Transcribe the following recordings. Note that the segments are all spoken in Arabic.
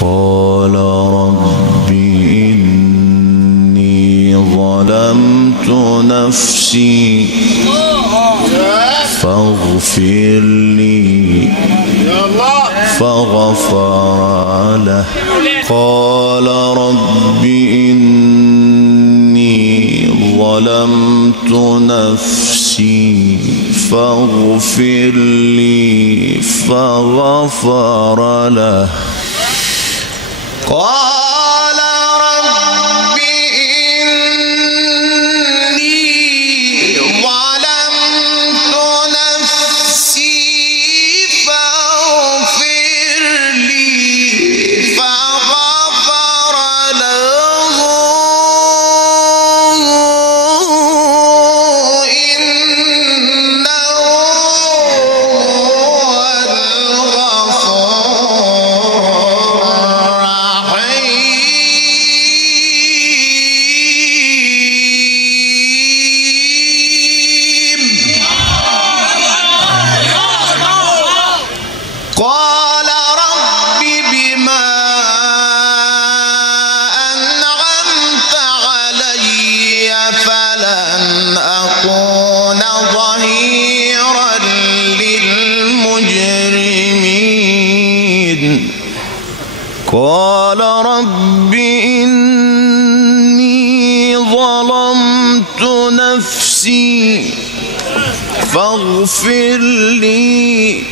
قال رب إني ظلمت نفسي فاغفر لي فغفر له قال رب إني ظلمت نفسي فاغفر لي فغفر له قال رب إني ظلمت نفسي فاغفر لي فغفر له إنه هو قال رب بما أنعمت علي فلن أكون ظهيرا للمجرمين قال رب إني ظلمت نفسي فاغفر لي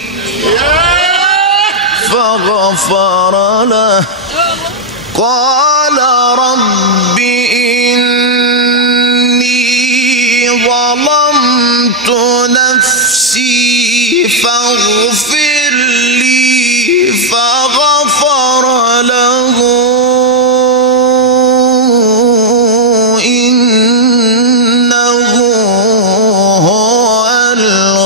فغفر له قال رب إني ظلمت نفسي فاغفر لي فغفر له إنه هو الغفور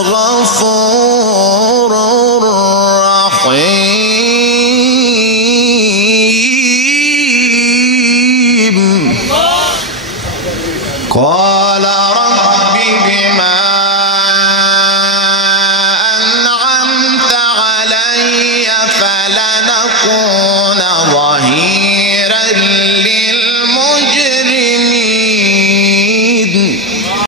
الرحيم قال